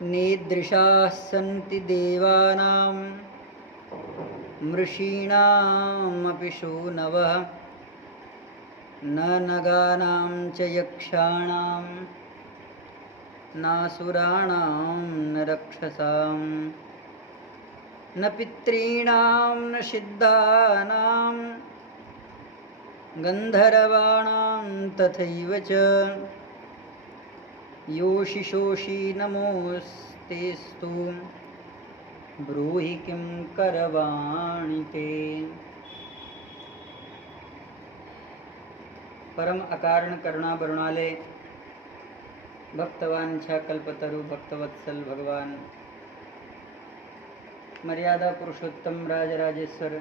नीदृशाः सन्ति देवानां मृषीणामपि शूनवः न नगानां च यक्षाणां नासुराणां न रक्षसां न पितॄणां न सिद्धानां गन्धर्वाणां तथैव च योषिषोषि नमोस्तेस्तु ब्रूहि किं करवाणि ते। परम अकारण करुणा बरुणालय भक्तवांछा कल्पतरु भक्तवत्सल भगवान मर्यादा पुरुषोत्तम राजराजेश्वर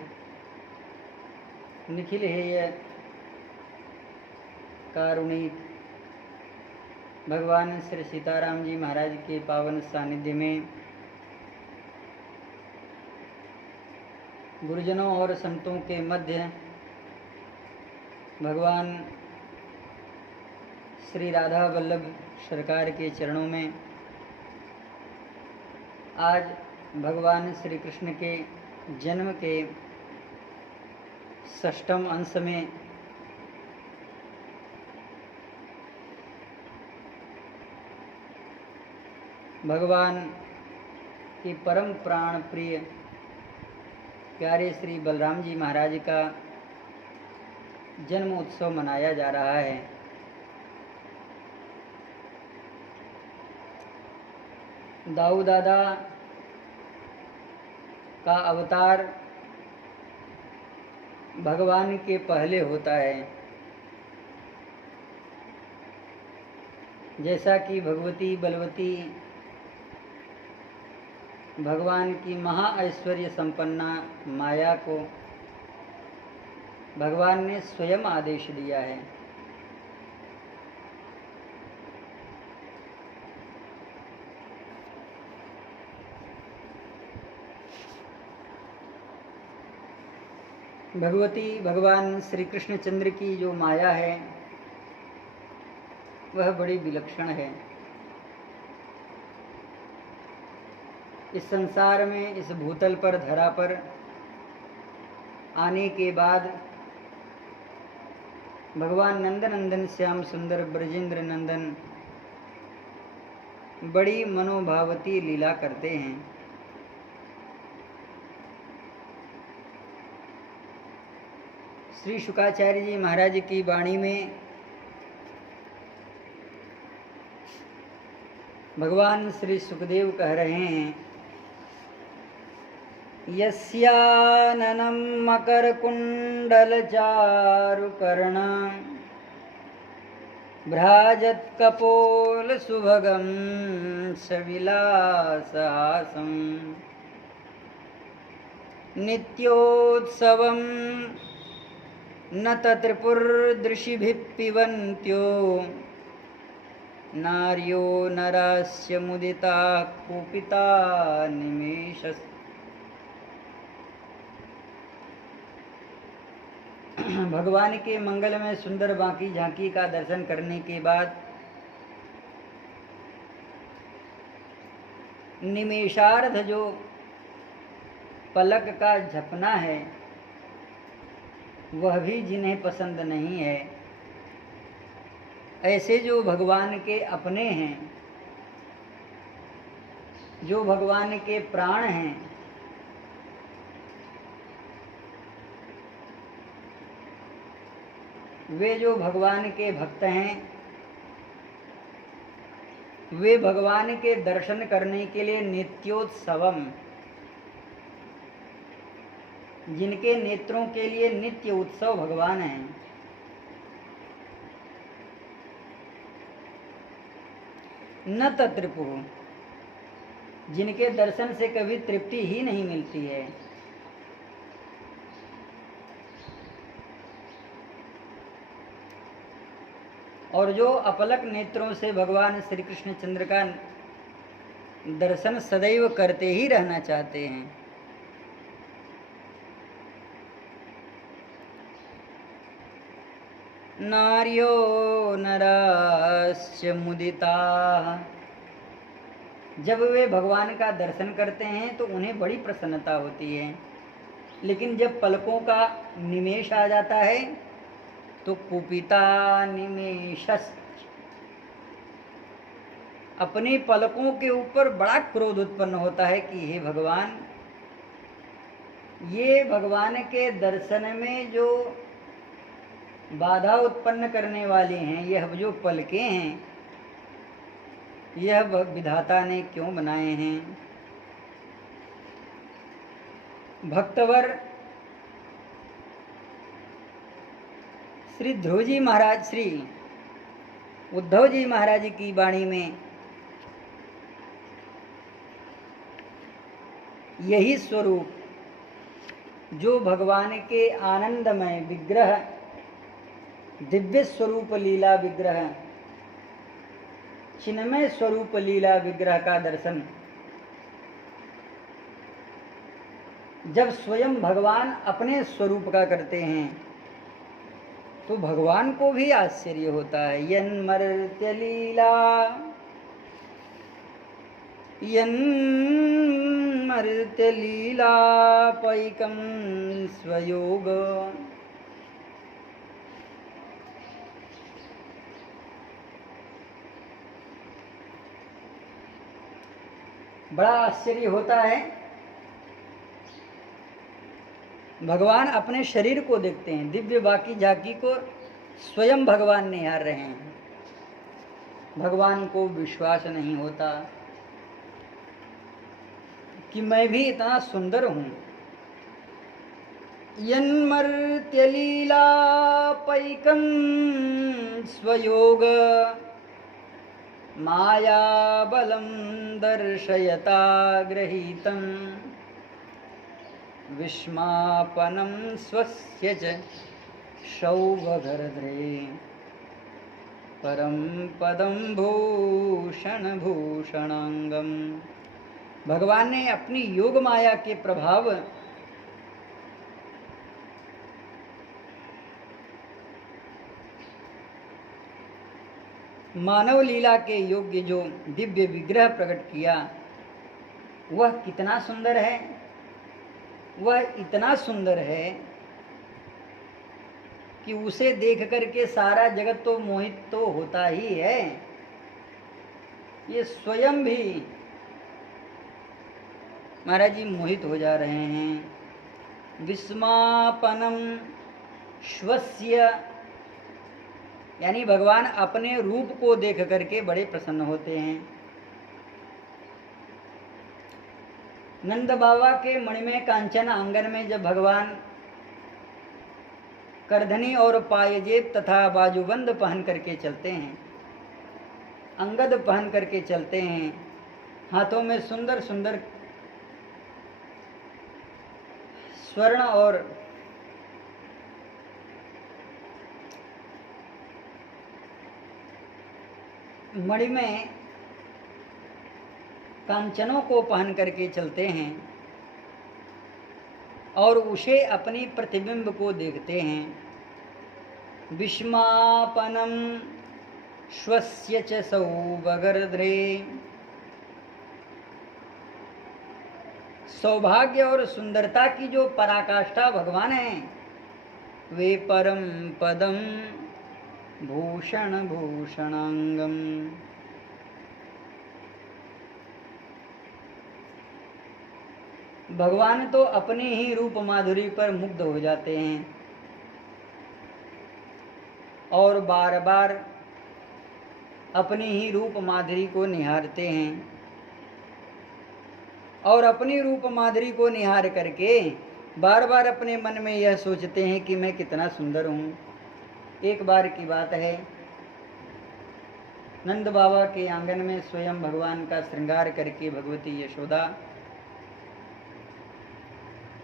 निखिल हेय कारुणिक भगवान श्री सीताराम जी महाराज के पावन सानिध्य में गुरुजनों और संतों के मध्य भगवान श्री राधा वल्लभ सरकार के चरणों में आज भगवान श्री कृष्ण के जन्म के 6वें अंश में भगवान की परम प्राण प्रिय प्यारे श्री बलराम जी महाराज का जन्म उत्सव मनाया जा रहा है। दाऊ दादा का अवतार भगवान के पहले होता है, जैसा कि भगवती बलवती भगवान की महा ऐश्वर्य संपन्ना माया को भगवान ने स्वयं आदेश दिया है। भगवती भगवान श्री कृष्णचंद्र की जो माया है वह बड़ी विलक्षण है। इस संसार में, इस भूतल पर, धरा पर आने के बाद भगवान नंदनंदन श्याम सुंदर ब्रजेंद्र नंदन बड़ी मनोभावती लीला करते हैं। श्री शुकाचार्य जी महाराज की वाणी में भगवान श्री सुखदेव कह रहे हैं, यस्याननं मकरकुण्डलचारुकर्ण भ्राजत्कपोलसुभगं सविलासहासं नित्योत्सवं न तत्रिपुर्दृशिभिः पिबन्त्यो नार्यो नरास्य मुदिताः कुपिता निमेषस्। भगवान के मंगल में सुंदर बांकी झांकी का दर्शन करने के बाद निमेषार्ध जो पलक का झपना है वह भी जिन्हें पसंद नहीं है, ऐसे जो भगवान के अपने हैं, जो भगवान के प्राण हैं, वे जो भगवान के भक्त हैं, वे भगवान के दर्शन करने के लिए नित्योत्सवम, जिनके नेत्रों के लिए नित्य उत्सव भगवान हैं, न तत्रिपु, जिनके दर्शन से कभी तृप्ति ही नहीं मिलती है, और जो अपलक नेत्रों से भगवान श्री कृष्णचंद्र का दर्शन सदैव करते ही रहना चाहते हैं। नार्यो नराश्च मुदिताः जब वे भगवान का दर्शन करते हैं तो उन्हें बड़ी प्रसन्नता होती है, लेकिन जब पलकों का निमेष आ जाता है तो कुपिता निमेषस्, अपनी पलकों के ऊपर बड़ा क्रोध उत्पन्न होता है कि हे भगवान, ये भगवान के दर्शन में जो बाधा उत्पन्न करने वाले हैं, यह जो पलकें हैं, यह विधाता ने क्यों बनाए हैं। भक्तवर श्री ध्रुव जी महाराज, श्री उद्धव जी महाराज की वाणी में यही स्वरूप जो भगवान के आनंदमय विग्रह, दिव्य स्वरूप लीला विग्रह, चिन्मय स्वरूप लीला विग्रह का दर्शन जब स्वयं भगवान अपने स्वरूप का करते हैं तो भगवान को भी आश्चर्य होता है। यन्मर्त्य लीला, यन्मर्त्य लीला पैकं स्वयोग, बड़ा आश्चर्य होता है। भगवान अपने शरीर को देखते हैं, दिव्य बाकी झाकी को स्वयं भगवान निहार रहे हैं। भगवान को विश्वास नहीं होता कि मैं भी इतना सुंदर हूं। यन्मर्त्य लीला पैकं स्वयोग, माया बलं दर्शयता गृहीतं, विस्मापनं स्वस्य च सौभगर्ध्रे, परम पदम भूषण भूषणांगम। भगवान ने अपनी योग माया के प्रभाव मानव लीला के योग्य जो दिव्य विग्रह प्रकट किया, वह कितना सुंदर है। वह इतना सुंदर है कि उसे देख करके सारा जगत तो मोहित तो होता ही है, ये स्वयं भी महाराज जी मोहित हो जा रहे हैं। विस्मापनम स्वस्य, यानी भगवान अपने रूप को देख करके बड़े प्रसन्न होते हैं। नंद बाबा के मणिमय कांचन आंगन में जब भगवान करधनी और पायजेब तथा बाजूबंद पहन करके चलते हैं, अंगद पहन करके चलते हैं, हाथों में सुंदर सुंदर स्वर्ण और मणिमय कांचनों को पहन करके चलते हैं और उसे अपनी प्रतिबिंब को देखते हैं। विस्मापनम स्वस्य च सौभगर्ध्रे, सौभाग्य और सुंदरता की जो पराकाष्ठा भगवान है, वे परम पदम भूषण भूषणांगम। भगवान तो अपनी ही रूप माधुरी पर मुग्ध हो जाते हैं और बार बार अपनी ही रूप माधुरी को निहारते हैं और अपनी रूप माधुरी को निहार करके बार बार अपने मन में यह सोचते हैं कि मैं कितना सुंदर हूँ। एक बार की बात है, नंद बाबा के आंगन में स्वयं भगवान का श्रृंगार करके भगवती यशोदा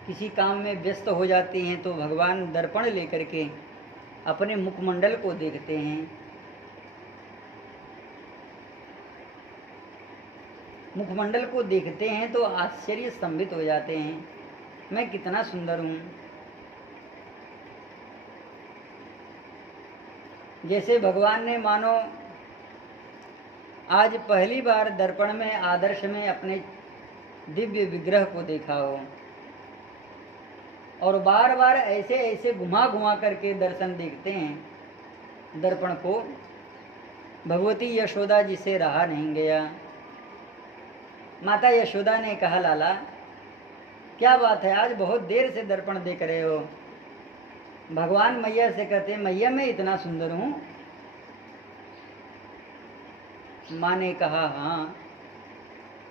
किसी काम में व्यस्त हो जाती हैं तो भगवान दर्पण लेकर के अपने मुखमंडल को देखते हैं। मुखमंडल को देखते हैं तो आश्चर्य स्तंभित हो जाते हैं, मैं कितना सुंदर हूँ। जैसे भगवान ने मानो आज पहली बार दर्पण में आदर्श में अपने दिव्य विग्रह को देखा हो, और बार बार ऐसे ऐसे घुमा घुमा करके दर्शन देखते हैं दर्पण को। भगवती यशोदा जी से रहा नहीं गया। माता यशोदा ने कहा, लाला क्या बात है, आज बहुत देर से दर्पण देख रहे हो। भगवान मैया से कहते, मैया मैं इतना सुंदर हूं? माँ ने कहा, हाँ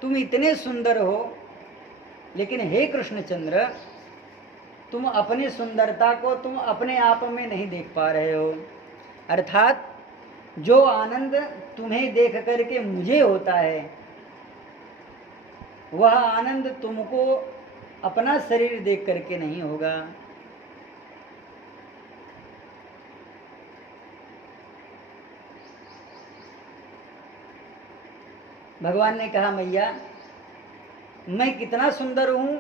तुम इतने सुंदर हो, लेकिन हे कृष्णचंद्र तुम अपनी सुंदरता को तुम अपने आप में नहीं देख पा रहे हो। अर्थात जो आनंद तुम्हें देख करके मुझे होता है, वह आनंद तुमको अपना शरीर देख करके नहीं होगा। भगवान ने कहा, मैया मैं कितना सुंदर हूं,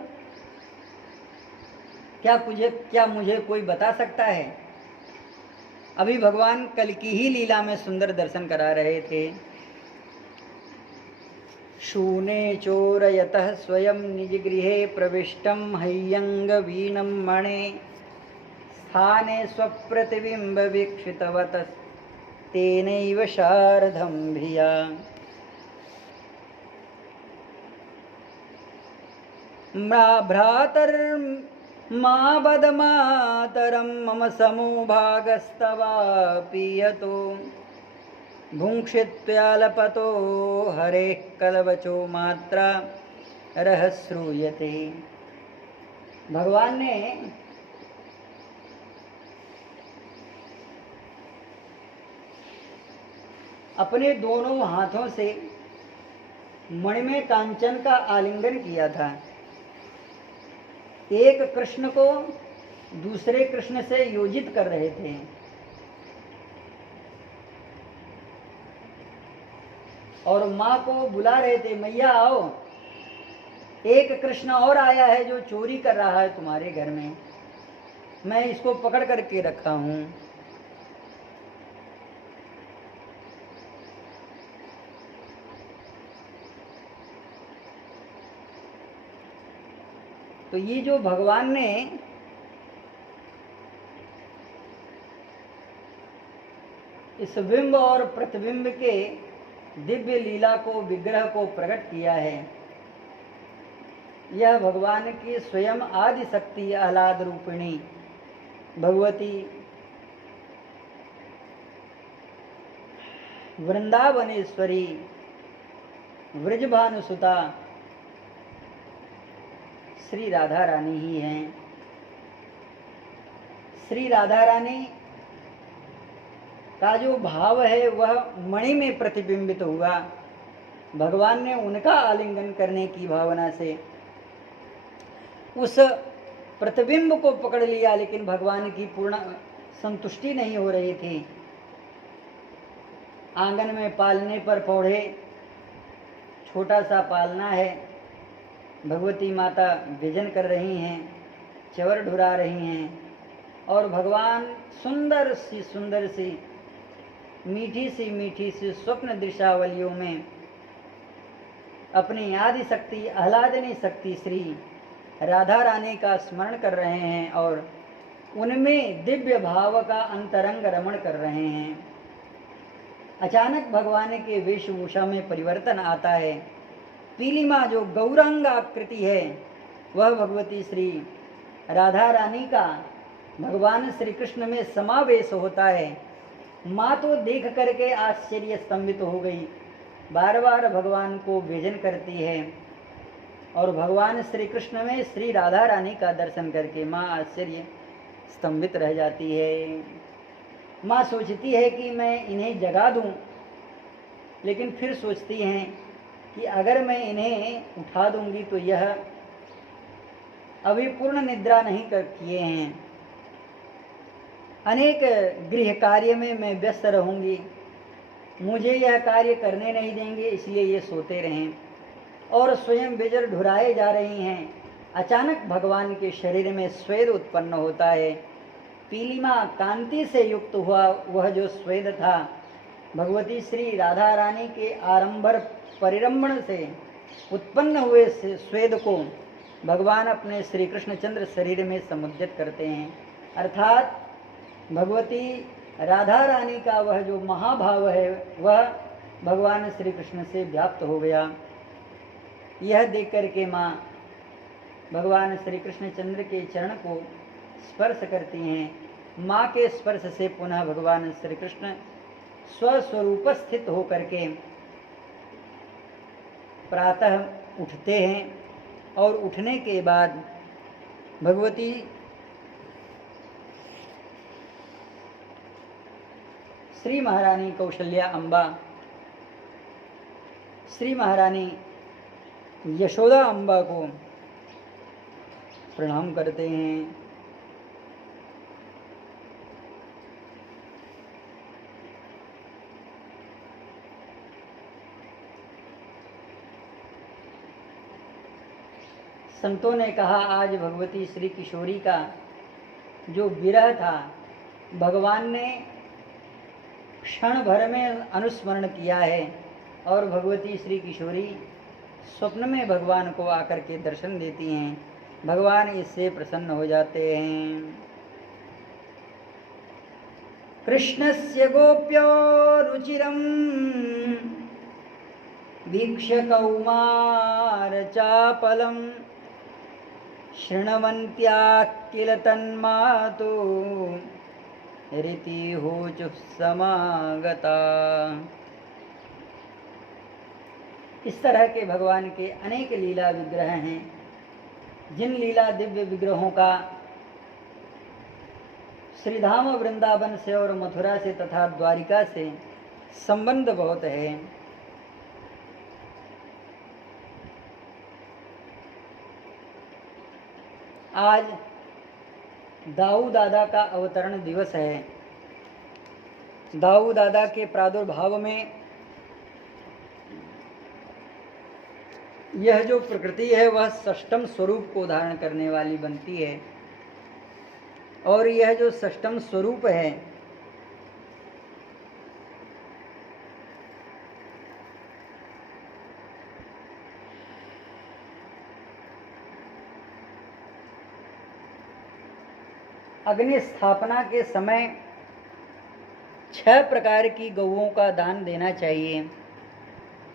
क्या मुझे कोई बता सकता है? अभी भगवान कल की ही लीला में सुंदर दर्शन करा रहे थे। शूने चोरयतः स्वयं निज गृहे प्रविष्टं हय्यंग वीणं मणे स्थाने स्वप्रतिबिंब वीक्षितवत तेनैव शारदं भिया। भ्रातर्मा बदमातरं मम समो भागस्तवापि यतो भुङ्क्षित्व्यालपतो हरेः कलवचो मात्रा रहस्रूयते। भगवान ने अपने दोनों हाथों से मणिमय कांचन का आलिंगन किया था। एक कृष्ण को दूसरे कृष्ण से योजित कर रहे थे। और माँ को बुला रहे थे, मैया आओ, एक कृष्ण और आया है जो चोरी कर रहा है तुम्हारे घर में, मैं इसको पकड़ करके रखा हूं। तो ये जो भगवान ने इस बिंब और प्रतिबिंब के दिव्य लीला को, विग्रह को प्रकट किया है, यह भगवान की स्वयं आदि शक्ति आह्लाद रूपिणी भगवती वृंदावनेश्वरी व्रजभानुसुता श्री राधा रानी ही हैं। श्री राधा रानी का जो भाव है वह मणि में प्रतिबिंबित हुआ। भगवान ने उनका आलिंगन करने की भावना से उस प्रतिबिंब को पकड़ लिया, लेकिन भगवान की पूर्ण संतुष्टि नहीं हो रही थी। आंगन में पालने पर पौधे, छोटा सा पालना है, भगवती माता व्यजन कर रही हैं, चवर ढुरा रही हैं, और भगवान सुंदर सी मीठी सी स्वप्न दृश्यावलियों में अपनी आदि शक्ति आह्लादनी शक्ति श्री राधा रानी का स्मरण कर रहे हैं और उनमें दिव्य भाव का अंतरंग रमण कर रहे हैं। अचानक भगवान के वेशभूषा में परिवर्तन आता है। पीली माँ जो गौरांग आकृति है वह भगवती श्री राधा रानी का भगवान श्री कृष्ण में समावेश होता है। माँ तो देख करके आश्चर्य स्तंभित हो गई, बार बार भगवान को व्यजन करती है और भगवान श्री कृष्ण में श्री राधा रानी का दर्शन करके माँ आश्चर्य स्तंभित रह जाती है। माँ सोचती है कि मैं इन्हें जगा दूं, लेकिन फिर सोचती हैं कि अगर मैं इन्हें उठा दूंगी तो यह अभी पूर्ण निद्रा नहीं कर किए हैं, अनेक गृह कार्य में मैं व्यस्त रहूंगी, मुझे यह कार्य करने नहीं देंगे, इसलिए ये सोते रहें और स्वयं बेजर ढुराए जा रही हैं। अचानक भगवान के शरीर में स्वेद उत्पन्न होता है। पीलिमा कांति से युक्त हुआ वह जो स्वेद था भगवती श्री राधा रानी के आरंभर परिरंभण से उत्पन्न हुए स्वेद को भगवान अपने श्री कृष्णचंद्र शरीर में समुद्यत करते हैं, अर्थात भगवती राधा रानी का वह जो महाभाव है वह भगवान श्री कृष्ण से व्याप्त हो गया। यह देख करके माँ भगवान श्री कृष्णचंद्र के चरण को स्पर्श करती हैं। माँ के स्पर्श से पुनः भगवान श्री कृष्ण स्वस्वरूप स्थित होकर के प्रातः उठते हैं और उठने के बाद भगवती श्री महारानी कौशल्या अम्बा, श्री महारानी यशोदा अम्बा को प्रणाम करते हैं। संतों ने कहा आज भगवती श्री किशोरी का जो विरह था भगवान ने क्षण भर में अनुस्मरण किया है और भगवती श्री किशोरी स्वप्न में भगवान को आकर के दर्शन देती हैं। भगवान इससे प्रसन्न हो जाते हैं। कृष्णस्य गोप्यो रुचिरं वीक्ष्य कौमार चापलम शृण्वन्त्या किल तन्मातु रीतिहोचुः समागता। इस तरह के भगवान के अनेक लीला विग्रह हैं, जिन लीला दिव्य विग्रहों का श्रीधाम वृंदावन से और मथुरा से तथा द्वारिका से संबंध बहुत है। आज दाऊ दादा का अवतरण दिवस है। दाऊ दादा के प्रादुर्भाव में यह जो प्रकृति है वह षष्टम स्वरूप को धारण करने वाली बनती है और यह जो षष्टम स्वरूप है अग्नि स्थापना के समय 6 प्रकार की गौओं का दान देना चाहिए।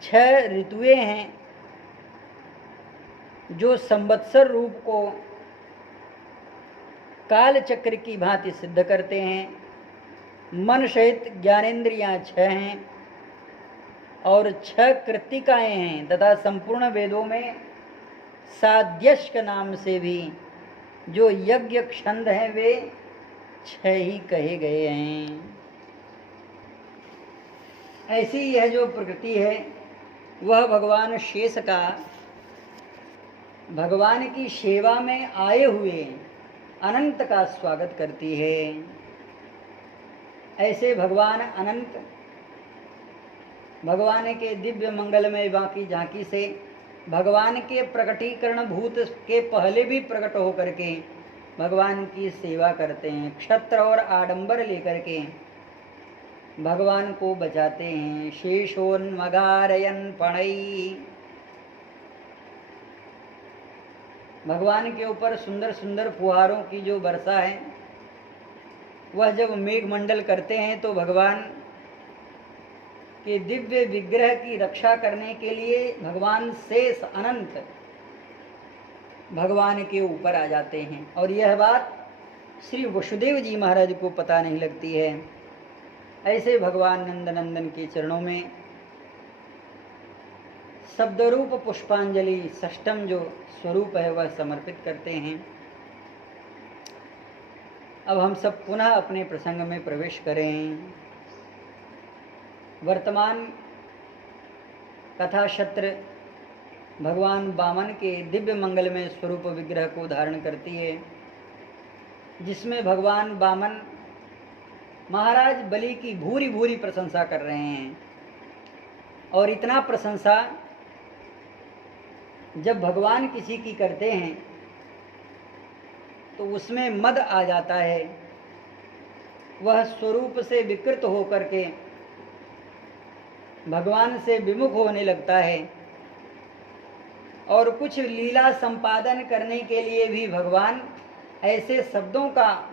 6 ऋतुएं हैं जो संवत्सर रूप को काल चक्र की भांति सिद्ध करते हैं। मन सहित ज्ञानेंद्रियां 6 हैं और 6 कृत्तिकाएं हैं तथा संपूर्ण वेदों में साध्यश्क नाम से भी जो यज्ञ छंद हैं वे 6 ही कहे गए हैं। ऐसी यह जो प्रकृति है वह भगवान शेष का भगवान की सेवा में आए हुए अनंत का स्वागत करती है। ऐसे भगवान अनंत भगवान के दिव्य मंगलमय बाकी झांकी से भगवान के प्रकटीकरण भूत के पहले भी प्रकट होकर के भगवान की सेवा करते हैं। क्षत्र और आडंबर लेकर के भगवान को बचाते हैं। शेषोन्मगारयन पणई, भगवान के ऊपर सुंदर सुंदर फुहारों की जो वर्षा है वह जब मेघमंडल करते हैं तो भगवान के दिव्य विग्रह की रक्षा करने के लिए भगवान शेष अनंत भगवान के ऊपर आ जाते हैं। और यह बात श्री वसुदेव जी महाराज को पता नहीं लगती है। ऐसे भगवान नंदनंदन के चरणों में शब्दरूप पुष्पांजलि षष्टम जो स्वरूप है वह समर्पित करते हैं। अब हम सब पुनः अपने प्रसंग में प्रवेश करें। वर्तमान कथा क्षत्र भगवान वामन के दिव्य मंगलमय स्वरूप विग्रह को धारण करती है, जिसमें भगवान वामन महाराज बलि की भूरी भूरी प्रशंसा कर रहे हैं। और इतना प्रशंसा जब भगवान किसी की करते हैं तो उसमें मद आ जाता है। वह स्वरूप से विकृत होकर के भगवान से विमुख होने लगता है और कुछ लीला संपादन करने के लिए भी भगवान ऐसे शब्दों का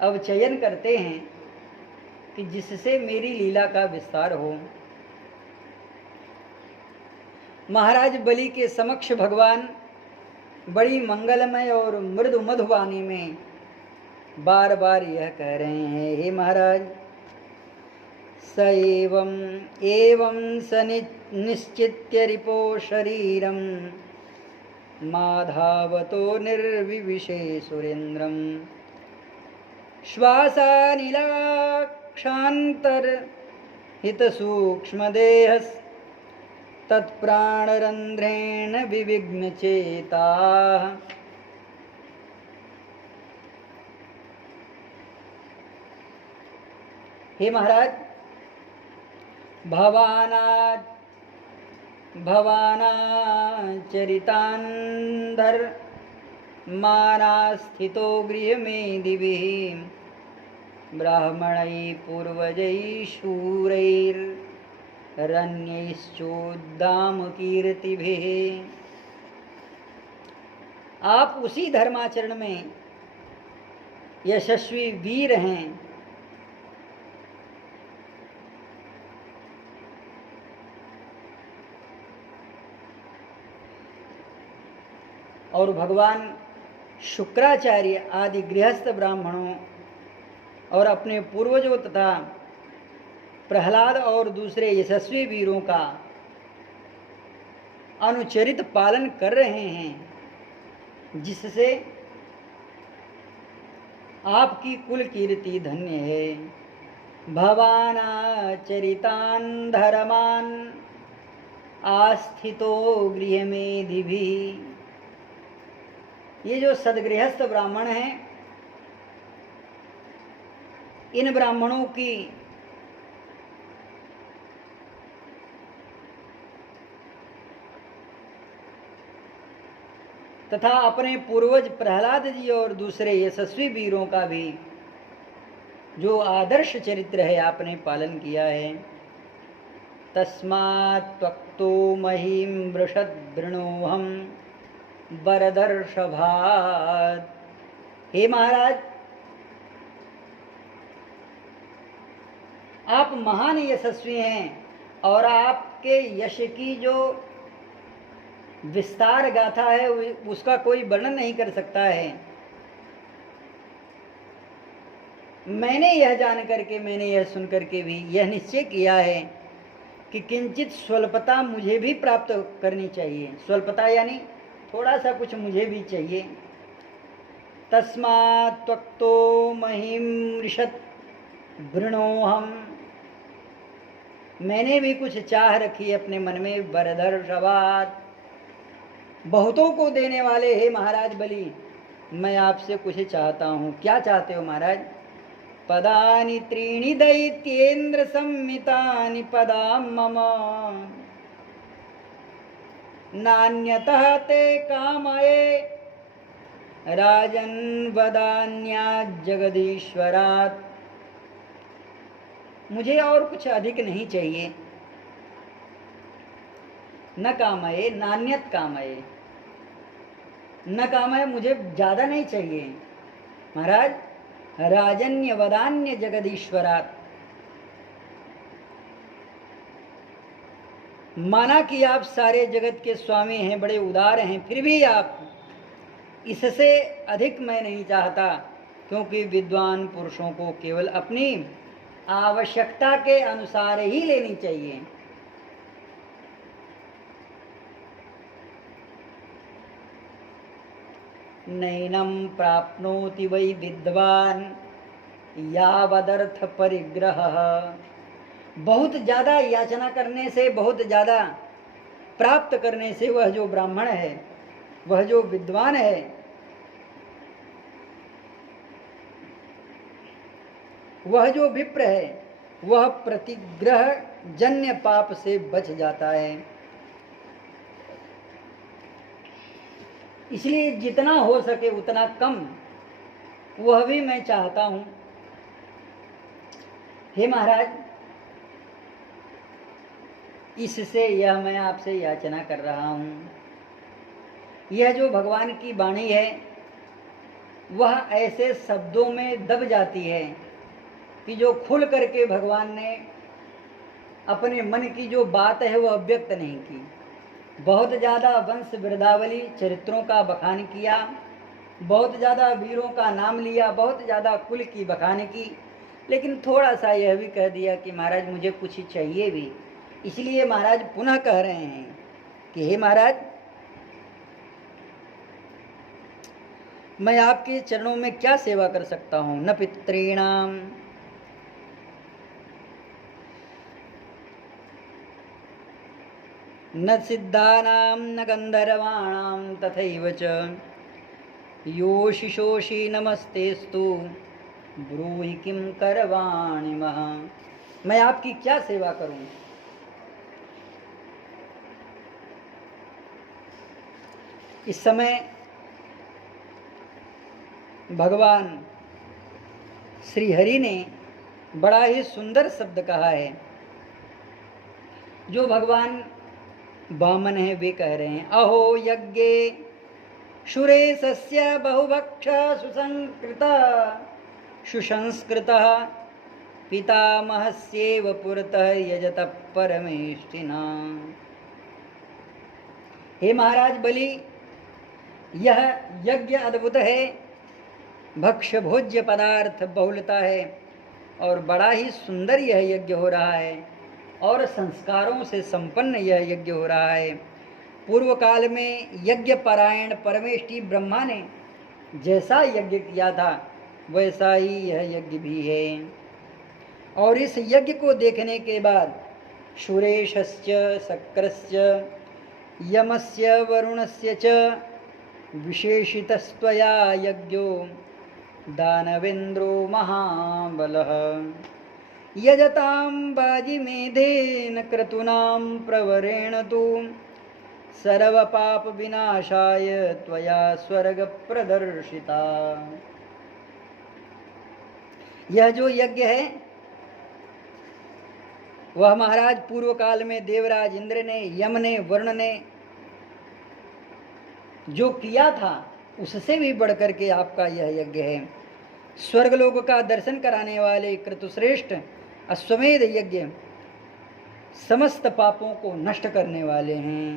अवचयन करते हैं कि जिससे मेरी लीला का विस्तार हो। महाराज बलि के समक्ष भगवान बड़ी मंगलमय और मृदु मधुवाणी में बार बार यह कह रहे हैं, हे महाराज, स एवं स निश्चित्य रिपो शरीरम माधावतो निर्विविशे सुरेन्द्रम श्वासानिलाक्षान्तर्हितसूक्ष्मदेहस् तत्प्राणरन्ध्रेण विविघ्नचेताः। हे महाराज, भवानाचरितान्धर्मानास्थितो गृहमेदिभिः ब्राह्मणैः पूर्वजैः शूरैरन्यैश्चोद्दामकीर्तिभिः। आप उसी धर्माचरण में यशस्वी वीर हैं और भगवान शुक्राचार्य आदि गृहस्थ ब्राह्मणों और अपने पूर्वजों तथा प्रहलाद और दूसरे यशस्वी वीरों का अनुचरित पालन कर रहे हैं, जिससे आपकी कुल कीर्ति धन्य है। भवानाचरितान् धर्मान् आस्थितो गृहमेधिभिः। ये जो सदगृहस्थ ब्राह्मण हैं, इन ब्राह्मणों की तथा अपने पूर्वज प्रहलाद जी और दूसरे यशस्वी वीरों का भी जो आदर्श चरित्र है आपने पालन किया है। तस्मात् त्वक्तो महीम वृषद्वृणोऽहं वरदर्शभात्। हे महाराज, आप महान यशस्वी हैं और आपके यश की जो विस्तार गाथा है उसका कोई वर्णन नहीं कर सकता है। मैंने यह जान करके, मैंने यह सुन करके भी यह निश्चय किया है कि किंचित स्वल्पता मुझे भी प्राप्त करनी चाहिए। स्वल्पता यानी थोड़ा सा कुछ मुझे भी चाहिए। तस्मात् त्वक्तो महीम ऋषत् वृणोऽहम्। मैंने भी कुछ चाह रखी अपने मन में। वरदर्शभात्, बहुतों को देने वाले हे महाराज बलि, मैं आपसे कुछ चाहता हूँ। क्या चाहते हो महाराज? पदानि त्रीणि दैत्येन्द्र संमितानि पदां मम नान्यतः ते कामये राजन् वदान्यात् जगदीश्वरात्। मुझे और कुछ अधिक नहीं चाहिए। न कामये नान्यत कामये, न कामये मुझे ज़्यादा नहीं चाहिए महाराज। राजन्य वदान्य जगदीश्वरात्। माना कि आप सारे जगत के स्वामी हैं, बड़े उदार हैं, फिर भी आप इससे अधिक मैं नहीं चाहता, क्योंकि विद्वान पुरुषों को केवल अपनी आवश्यकता के अनुसार ही लेनी चाहिए। नैनं प्राप्नोति वै विद्वान् यावदर्थ परिग्रहः। बहुत ज़्यादा याचना करने से, बहुत ज़्यादा प्राप्त करने से वह जो ब्राह्मण है, वह जो विद्वान है, वह जो विप्र है, वह प्रतिग्रह जन्य पाप से बच जाता है। इसलिए जितना हो सके उतना कम वह भी मैं चाहता हूँ। हे महाराज, इससे यह मैं आपसे याचना कर रहा हूँ। यह जो भगवान की वाणी है वह ऐसे शब्दों में दब जाती है कि जो खुल करके भगवान ने अपने मन की जो बात है वह व्यक्त नहीं की। बहुत ज़्यादा वंश वृद्धावली चरित्रों का बखान किया, बहुत ज़्यादा वीरों का नाम लिया, बहुत ज़्यादा कुल की बखान की, लेकिन थोड़ा सा यह भी कह दिया कि महाराज मुझे कुछ चाहिए भी। इसलिए महाराज पुनः कह रहे हैं कि हे महाराज, मैं आपके चरणों में क्या सेवा कर सकता हूँ। न पितॄणाम न सिद्धानां न गंधर्वाणां तथैव च योशिशोषि नमस्तेस्तु ब्रूहि किं करवाणि महा। मैं आपकी क्या सेवा करूं। इस समय भगवान श्री हरि ने बड़ा ही सुंदर शब्द कहा है। जो भगवान वामन है वे कह रहे हैं, अहो यज्ञे शुरेशस्य बहुभक्ष सुसंस्कृतः पितामहस्येव पुरतः यजतः परमेष्ठिना। हे महाराज बलि, यह यज्ञ अद्भुत है, भक्ष्य भोज्य पदार्थ बहुलता है और बड़ा ही सुंदर यह यज्ञ हो रहा है और संस्कारों से संपन्न यह यज्ञ हो रहा है। पूर्व काल में यज्ञ परायण परमेष्ठी ब्रह्मा ने जैसा यज्ञ किया था वैसा ही यह यज्ञ भी है। और इस यज्ञ को देखने के बाद सुरेशस्य शक्रस्य यमस्य वरुणस्य च विशेषितस्त्वया यज्ञो दानवेन्द्रो महाबलः यजतां वाजिमेधेन क्रतूनां प्रवरेण तु सर्वपाप विनाशाय त्वया स्वर्ग प्रदर्शिता। यह जो यज्ञ है वह महाराज पूर्व काल में देवराज इंद्र ने, यम ने, वरुण ने जो किया था उससे भी बढ़कर के आपका यह यज्ञ है। स्वर्गलोक का दर्शन कराने वाले क्रतुश्रेष्ठ अश्वमेध यज्ञ समस्त पापों को नष्ट करने वाले हैं।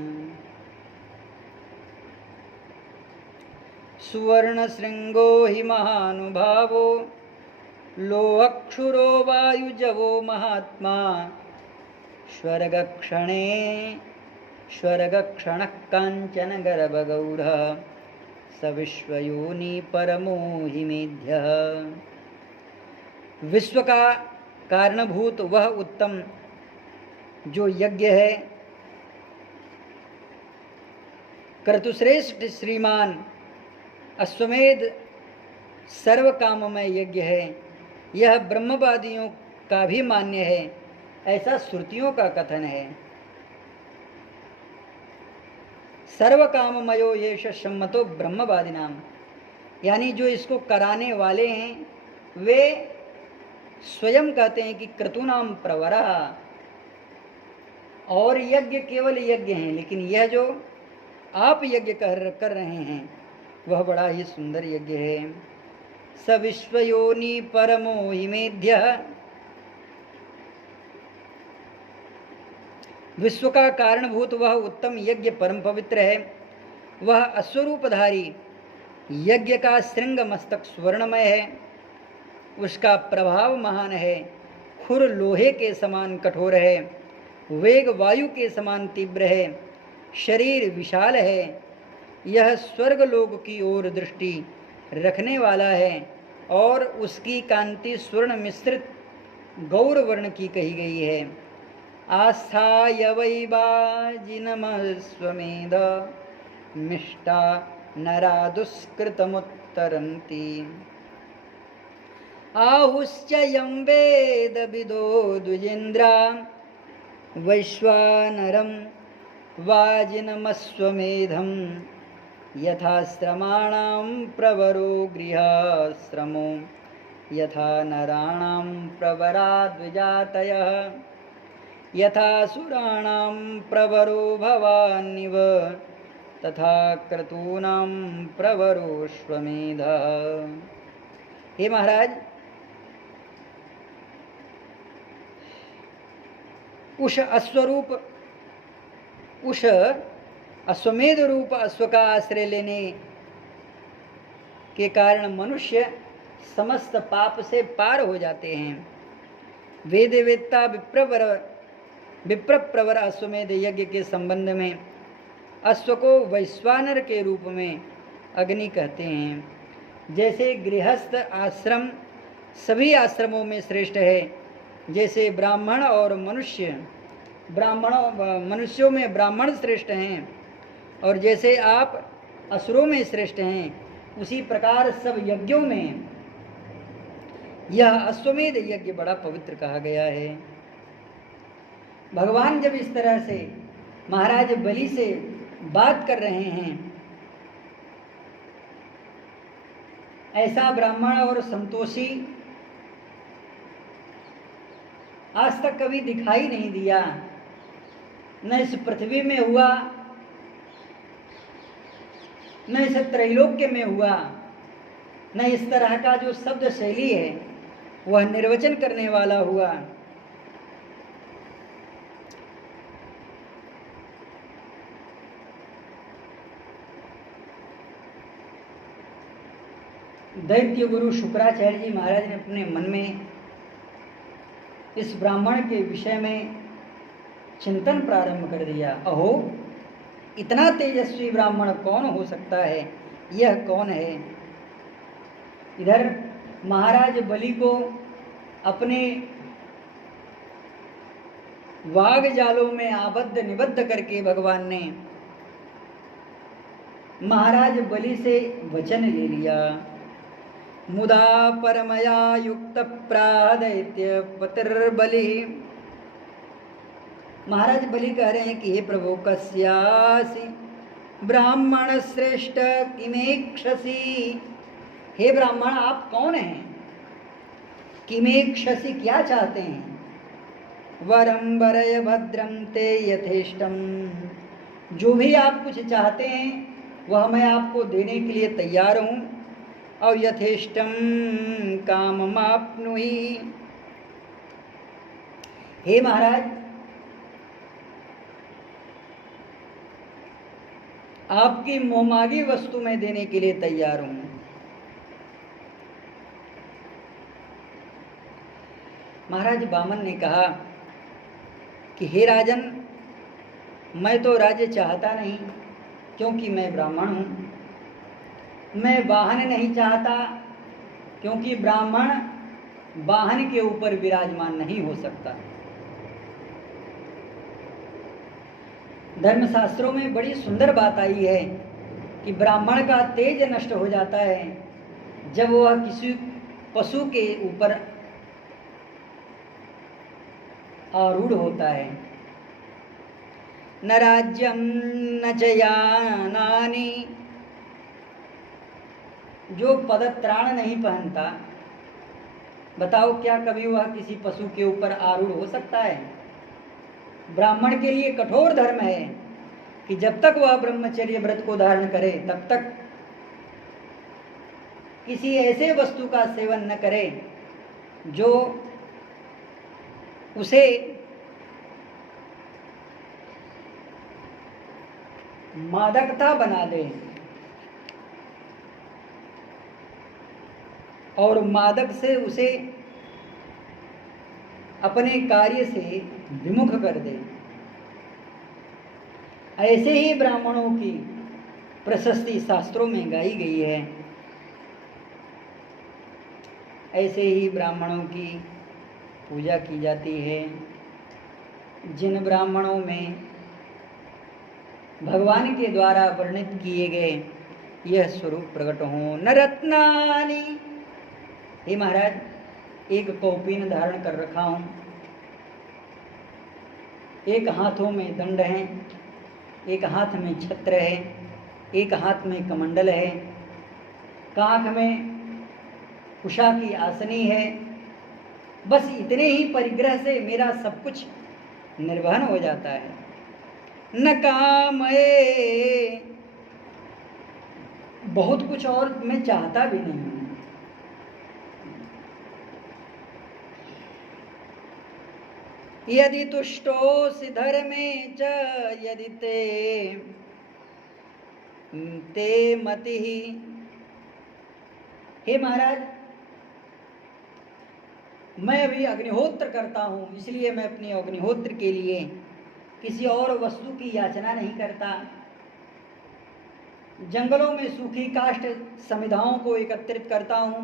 सुवर्ण श्रृंगो हि महानुभावो लोहक्षुरो वायुजवो महात्मा स्वर्गक्षणः कांचन गर्भगौरः स विश्वयोनि परमो हि मेध्यः। विश्व का कारणभूत वह उत्तम जो यज्ञ है, क्रतुश्रेष्ठ श्रीमान अश्वमेध सर्व काममय यज्ञ है। यह ब्रह्मवादियों का भी मान्य है, ऐसा श्रुतियों का कथन है। सर्व काममयो येष सम्मतो ब्रह्मवादी नाम, यानी जो इसको कराने वाले हैं वे स्वयं कहते हैं कि क्रतूनाम प्रवरा। और यज्ञ केवल यज्ञ हैं, लेकिन यह जो आप यज्ञ कर रहे हैं वह बड़ा ही सुंदर यज्ञ है। स विश्वयोनि परमो हि मेध्यः, विश्व का कारणभूत वह उत्तम यज्ञ परम पवित्र है। वह अश्वरूपधारी यज्ञ का श्रृंग मस्तक स्वर्णमय है, उसका प्रभाव महान है, खुर लोहे के समान कठोर है, वेग वायु के समान तीव्र है, शरीर विशाल है। यह स्वर्गलोक की ओर दृष्टि रखने वाला है और उसकी कांति स्वर्ण मिश्रित गौर वर्ण की कही गई है। आस्थाय वै वाजिनमश्वमेध मिष्टा नरा दुष्कृतमुत्तरन्ति आहुश्च यं वेद विदो द्विजेन्द्रा वैश्वानरं वाजिनमश्वमेधं यथाश्रमाणां प्रवरो गृहाश्रमो यथा नराणां प्रवरा द्विजातयः। यथासुराणां प्रवरो भवान्निव तथा क्रतूनां प्रवरोऽश्वमेधः। हे महाराज, उस अश्वमेध रूप अश्व का आश्रय लेने के कारण मनुष्य समस्त पाप से पार हो जाते हैं। वेद वेत्ता विप्र प्रवर अश्वमेध यज्ञ के संबंध में अश्व को वैश्वानर के रूप में अग्नि कहते हैं। जैसे गृहस्थ आश्रम सभी आश्रमों में श्रेष्ठ है, जैसे ब्राह्मण और मनुष्यों में ब्राह्मण श्रेष्ठ हैं, और जैसे आप असुरों में श्रेष्ठ हैं, उसी प्रकार सब यज्ञों में यह अश्वमेध यज्ञ बड़ा पवित्र कहा गया है। भगवान जब इस तरह से महाराज बलि से बात कर रहे हैं, ऐसा ब्राह्मण और संतोषी आज तक कभी दिखाई नहीं दिया, न इस पृथ्वी में हुआ, न इस त्रैलोक्य में हुआ, न इस तरह का जो शब्द शैली है वह निर्वचन करने वाला हुआ। दैत्य गुरु शुक्राचार्य जी महाराज ने अपने मन में इस ब्राह्मण के विषय में चिंतन प्रारंभ कर दिया। अहो, इतना तेजस्वी ब्राह्मण कौन हो सकता है? यह कौन है? इधर महाराज बलि को अपने वाग जालों में आबद्ध निबद्ध करके भगवान ने महाराज बलि से वचन ले लिया। मुदा परमया युक्त प्रादैत्य पतिर्बलि। महाराज बलि कह रहे हैं कि हे प्रभु, कस्यासि ब्राह्मण श्रेष्ठ किमेक्षसी। हे ब्राह्मण, आप कौन हैं? किमेक्षसी, क्या चाहते हैं? वरम वरय भद्रम ते यथेष्टम। जो भी आप कुछ चाहते हैं वह मैं आपको देने के लिए तैयार हूँ। और यथेष्टम काममाप्नुहि। हे महाराज, आपकी मोहमागी वस्तु मैं देने के लिए तैयार हूं। महाराज बामन ने कहा कि हे राजन, मैं तो राज्य चाहता नहीं, क्योंकि मैं ब्राह्मण हूं। मैं वाहन नहीं चाहता, क्योंकि ब्राह्मण वाहन के ऊपर विराजमान नहीं हो सकता। धर्मशास्त्रों में बड़ी सुंदर बात आई है कि ब्राह्मण का तेज नष्ट हो जाता है जब वह किसी पशु के ऊपर आरूढ़ होता है। न राज्यम न च यानानि। जो पदत्राण नहीं पहनता, बताओ क्या कभी वह किसी पशु के ऊपर आरूढ़ हो सकता है? ब्राह्मण के लिए कठोर धर्म है कि जब तक वह ब्रह्मचर्य व्रत को धारण करे तब तक किसी ऐसे वस्तु का सेवन न करे जो उसे मादकता बना दे और मादक से उसे अपने कार्य से विमुख कर दे। ऐसे ही ब्राह्मणों की प्रशस्ति शास्त्रों में गाई गई है। ऐसे ही ब्राह्मणों की पूजा की जाती है। जिन ब्राह्मणों में भगवान के द्वारा वर्णित किए गए यह स्वरूप प्रकट हों। न रत्नानि। हे महाराज, एक कौपीन धारण कर रखा हूँ, एक हाथों में दंड है, एक हाथ में छत्र है, एक हाथ में कमंडल है, कांख में कुशा की आसनी है। बस इतने ही परिग्रह से मेरा सब कुछ निर्वहन हो जाता है। न कामये, बहुत कुछ और मैं चाहता भी नहीं हूँ। यदि तुष्टोऽसि धर्मे च यदि ते मतिः। हे महाराज, मैं अभी अग्निहोत्र करता हूँ, इसलिए मैं अपने अग्निहोत्र के लिए किसी और वस्तु की याचना नहीं करता। जंगलों में सूखी काष्ठ समिधाओं को एकत्रित करता हूँ,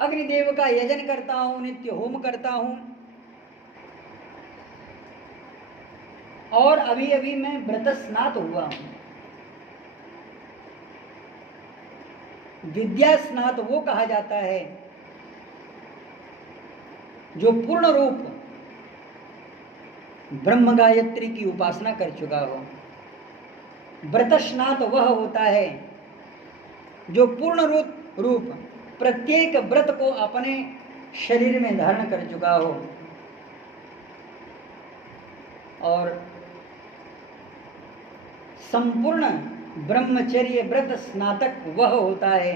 अग्निदेव का यजन करता हूँ, नित्य होम करता हूँ, और अभी अभी मैं व्रत स्नात हुआ हूँ। विद्या स्नात वो कहा जाता है जो पूर्ण रूप ब्रह्म गायत्री की उपासना कर चुका हो। व्रत स्नात वह होता है जो पूर्ण रूप प्रत्येक व्रत को अपने शरीर में धारण कर चुका हो। और संपूर्ण ब्रह्मचर्य व्रत स्नातक वह होता है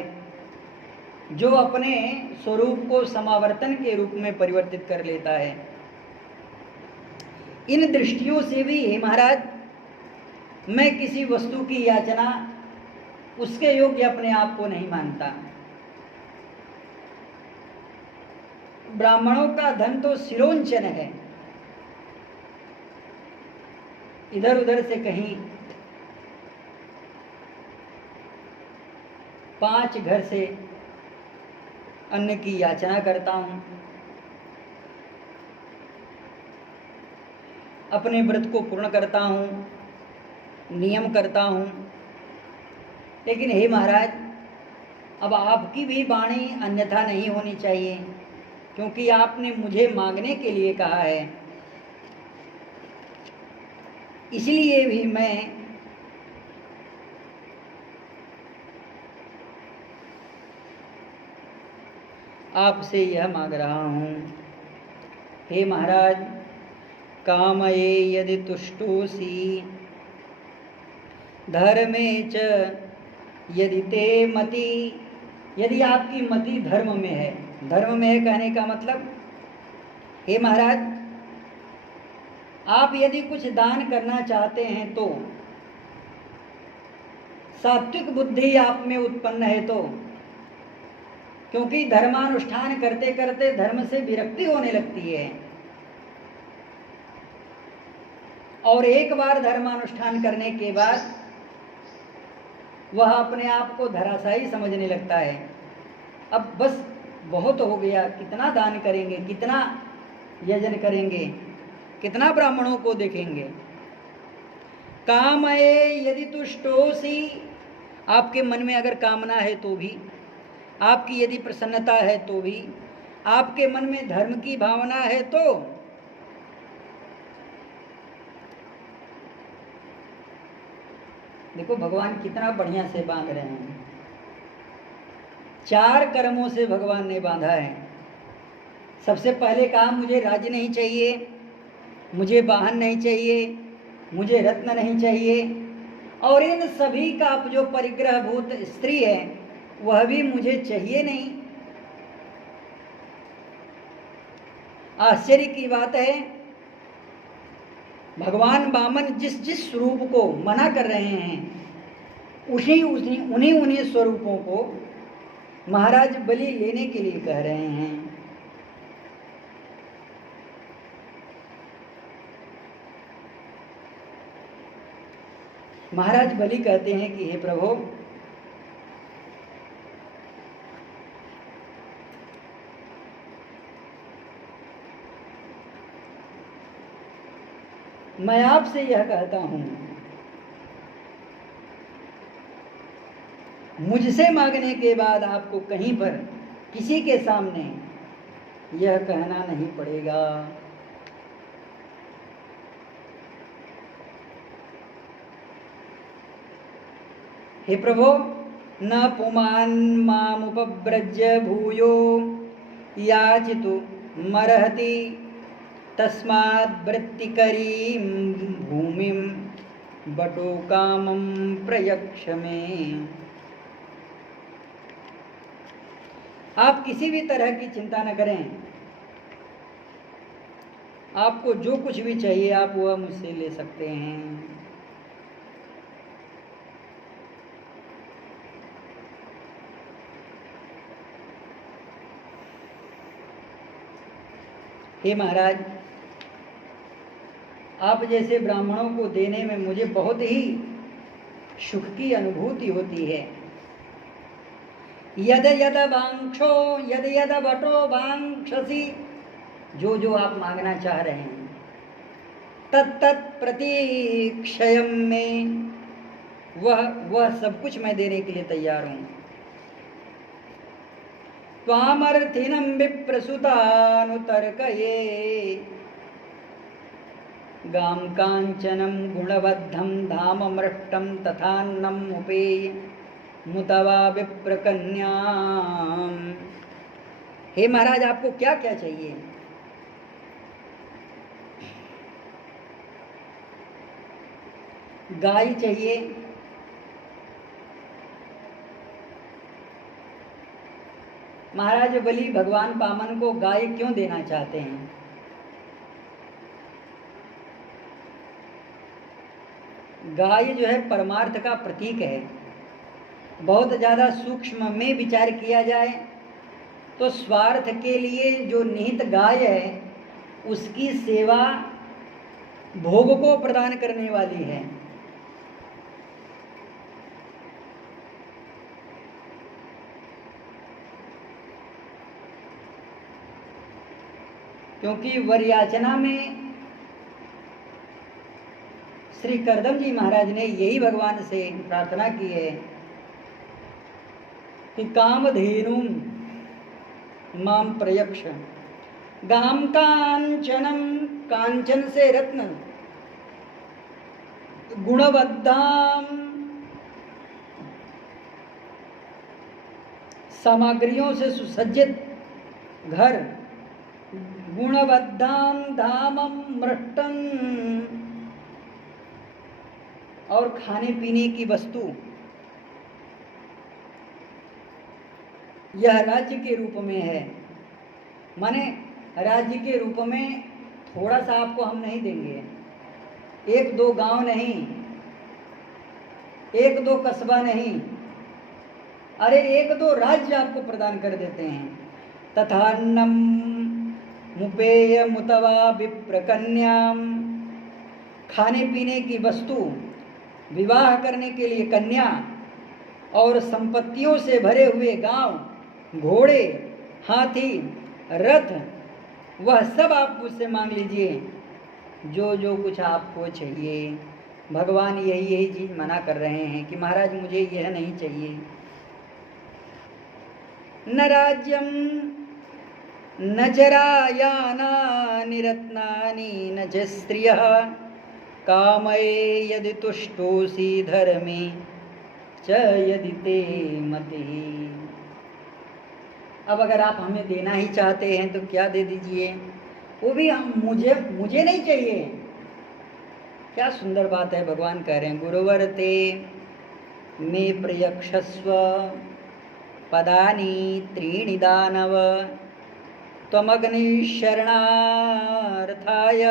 जो अपने स्वरूप को समावर्तन के रूप में परिवर्तित कर लेता है। इन दृष्टियों से भी हे महाराज, मैं किसी वस्तु की याचना उसके योग्य अपने आप को नहीं मानता। ब्राह्मणों का धन तो सिरोंचन है, इधर उधर से कहीं 5 घर से अन्न की याचना करता हूँ, अपने व्रत को पूर्ण करता हूँ, नियम करता हूँ। लेकिन हे महाराज, अब आपकी भी वाणी अन्यथा नहीं होनी चाहिए, क्योंकि आपने मुझे मांगने के लिए कहा है। इसलिए भी मैं आपसे यह मांग रहा हूँ। हे महाराज, कामये यदि तुष्टोऽसि धर्मे च यदि ते मति। यदि आपकी मति धर्म में है, धर्म में है कहने का मतलब, हे महाराज, आप यदि कुछ दान करना चाहते हैं तो, सात्विक बुद्धि आप में उत्पन्न है तो, क्योंकि धर्मानुष्ठान करते करते धर्म से विरक्ति होने लगती है, और एक बार धर्मानुष्ठान करने के बाद वह अपने आप को धराशायी समझने लगता है। अब बस बहुत हो गया, कितना दान करेंगे, कितना यजन करेंगे, कितना ब्राह्मणों को देखेंगे। कामये यदि तुष्टोऽसि, आपके मन में अगर कामना है तो भी, आपकी यदि प्रसन्नता है तो भी, आपके मन में धर्म की भावना है तो देखो भगवान कितना बढ़िया से बांध रहे हैं। 4 कर्मों से भगवान ने बांधा है। सबसे पहले कहा मुझे राज्य नहीं चाहिए, मुझे वाहन नहीं चाहिए, मुझे रत्न नहीं चाहिए, और इन सभी का जो परिग्रहभूत स्त्री है वह भी मुझे चाहिए नहीं। आश्चर्य की बात है, भगवान वामन जिस जिस स्वरूप को मना कर रहे हैं उन्हीं स्वरूपों को महाराज बलि लेने के लिए कह रहे हैं। महाराज बलि कहते हैं कि हे प्रभु, मैं आपसे यह कहता हूं, मुझसे मांगने के बाद आपको कहीं पर किसी के सामने यह कहना नहीं पड़ेगा। हे प्रभु, न पुमान् मामुपव्रज्य भूयो याचितु मरहति तस्माद् वृत्तिकरीं भूमिं बटो कामं प्रयक्ष में। आप किसी भी तरह की चिंता न करें, आपको जो कुछ भी चाहिए आप वह मुझसे ले सकते हैं। हे महाराज, आप जैसे ब्राह्मणों को देने में मुझे बहुत ही सुख की अनुभूति होती है। यद यद वांक्षो यद यद वटो वांक्षसी, जो जो आप मांगना चाह रहे हैं तत्तत् प्रतीक्षयम में, वह सब कुछ मैं देने के लिए तैयार हूं। त्वामर्थिनं विप्रसुतानुतर्कये गां कांचनं गुणबद्धं धाममृष्टं तथान्नम् उपेय मुतवा विप्रकन्याम। हे महाराज, आपको क्या क्या चाहिए? गाय चाहिए, महाराज बलि भगवान पामन को गाय क्यों देना चाहते हैं? गाय जो है परमार्थ का प्रतीक है। बहुत ज़्यादा सूक्ष्म में विचार किया जाए तो स्वार्थ के लिए जो निहित गाय है उसकी सेवा भोग को प्रदान करने वाली है। क्योंकि वरयाचना में श्री करदम जी महाराज ने यही भगवान से प्रार्थना की है कि कामधेनु माम प्रयक्ष, गाम कांचनम, कांचन से रत्न, गुणवद्धाम, सामग्रियों से सुसज्जित घर, गुणवद्धाम धामम मृष्टम, और खाने पीने की वस्तु, यह राज्य के रूप में है। माने राज्य के रूप में थोड़ा सा आपको हम नहीं देंगे, एक दो गांव नहीं, एक दो कस्बा नहीं, अरे एक दो राज्य आपको प्रदान कर देते हैं। तथान्नम मुपेय मुतवा विप्रकन्याम, खाने पीने की वस्तु, विवाह करने के लिए कन्या, और संपत्तियों से भरे हुए गांव, घोड़े, हाथी, रथ, वह सब आप मुझसे मांग लीजिए, जो जो कुछ आपको चाहिए। भगवान यही चीज मना कर रहे हैं कि महाराज मुझे यह नहीं चाहिए। न राज्यम न जरायानानि रत्नानि न च स्त्रियः कामये यदि तुष्टोऽसि धर्मे च यदि ते मतिः। अब अगर आप हमें देना ही चाहते हैं तो क्या दे दीजिए, वो भी हम मुझे नहीं चाहिए। क्या सुंदर बात है, भगवान कह रहे हैं गुरुवर ते मे प्रयक्षस्व पदानि त्रीणि दानव त्वमग्नि शरणार्थाय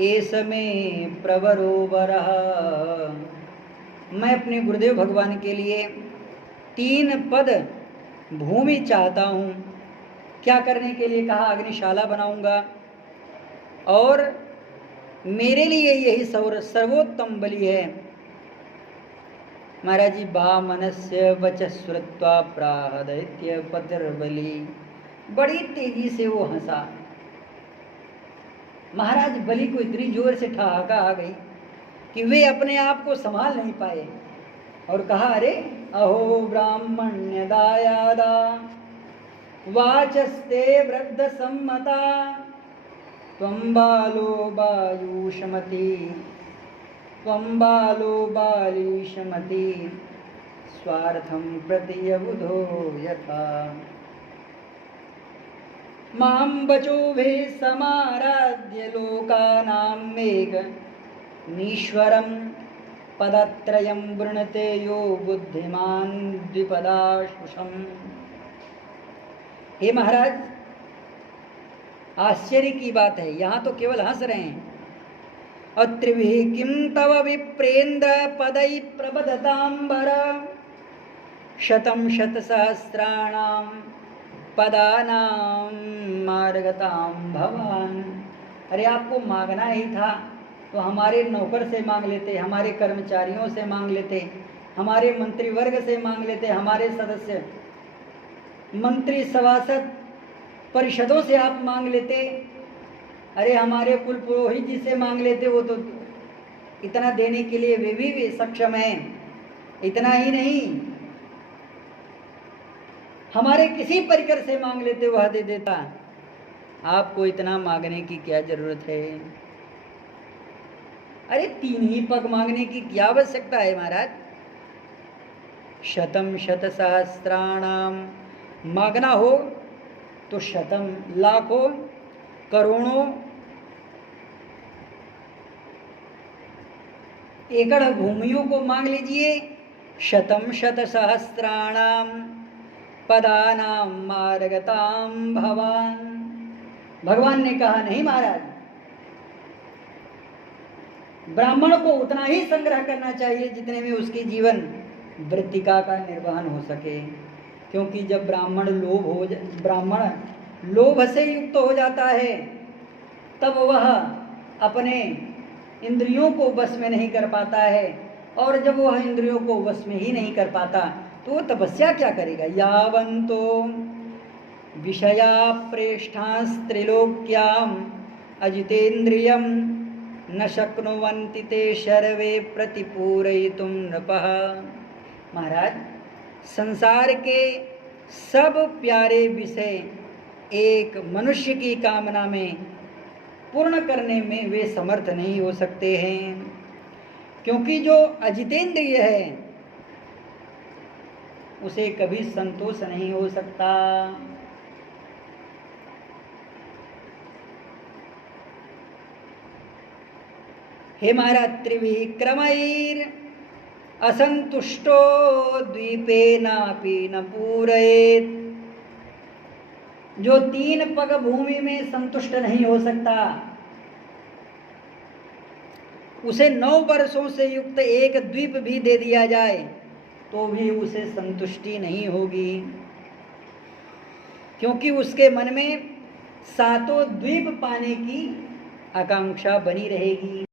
एष मे प्रवरो वरः। मैं अपने गुरुदेव भगवान के लिए 3 पद भूमि चाहता हूँ। क्या करने के लिए कहा? अग्निशाला बनाऊंगा, और मेरे लिए यही सर्वोत्तम बलि है। महाराज जी, वामनस्य वचः श्रुत्वा प्राह दैत्य पतिर्बलि, बड़ी तेजी से वो हंसा। महाराज बलि को इतनी जोर से ठहाका आ गई कि वे अपने आप को संभाल नहीं पाए और कहा, अरे अहो ब्राह्मण्य दायादा वाचस्ते वृद्ध सम्मता त्वं बालो बायुषमति त्वं बालो बालीशमति स्वार्थं प्रतियबुधो यथा। मां वचोभे समाराध्य लोकानां मेघ नीश्वरं पदत्रयं वृणते यो बुद्धिमान द्विपदाशुषम। हे महाराज, आश्चर्य की बात है, यहाँ तो केवल हंस रहे हैं। अत्रिभिः किं तव विप्रेन्द्र पदै प्रबदतांबर शतं शतसहस्राणां पदानां मार्गतां भवान। अरे आपको मांगना ही था तो हमारे नौकर से मांग लेते, हमारे कर्मचारियों से मांग लेते, हमारे मंत्रिवर्ग से मांग लेते, हमारे सदस्य मंत्री सभासद परिषदों से आप मांग लेते, अरे हमारे कुल पुरोहित जी से मांग लेते, वो तो इतना देने के लिए वे भी सक्षम हैं। इतना ही नहीं, हमारे किसी परिकर से मांग लेते, वह दे देता। आपको इतना मांगने की क्या जरूरत है? अरे 3 ही पग मांगने की क्या आवश्यकता है महाराज? शतम शतसहस्राणाम, मांगना हो तो शतम लाखों करोड़ों एकड़ भूमियों को मांग लीजिए। शतम शतसहस्राणाम पदानां मार्गतां भवान। भगवान ने कहा नहीं महाराज, ब्राह्मण को उतना ही संग्रह करना चाहिए जितने में उसकी जीवन वृत्तिका का निर्वहन हो सके। क्योंकि जब ब्राह्मण लोभ से युक्त हो जाता है, तब वह अपने इंद्रियों को वश में नहीं कर पाता है, और जब वह इंद्रियों को वश में ही नहीं कर पाता तो वो तपस्या क्या करेगा? यावन्तो विषया प्रेष्ठास्त्रिलोक्याम अजितेन्द्रियम न शक्नुवन्ति ते सर्वे प्रतिपूरयितुं नृपः। महाराज, संसार के सब प्यारे विषय एक मनुष्य की कामना में पूर्ण करने में वे समर्थ नहीं हो सकते हैं, क्योंकि जो अजितेंद्रिय है उसे कभी संतोष नहीं हो सकता। हे महाराज, त्रिविक्रमैर असंतुष्टो द्वीपेनापि न पूरयेत्। जो 3 पग भूमि में संतुष्ट नहीं हो सकता, उसे 9 वर्षों से युक्त एक द्वीप भी दे दिया जाए तो भी उसे संतुष्टि नहीं होगी, क्योंकि उसके मन में 7 द्वीप पाने की आकांक्षा बनी रहेगी।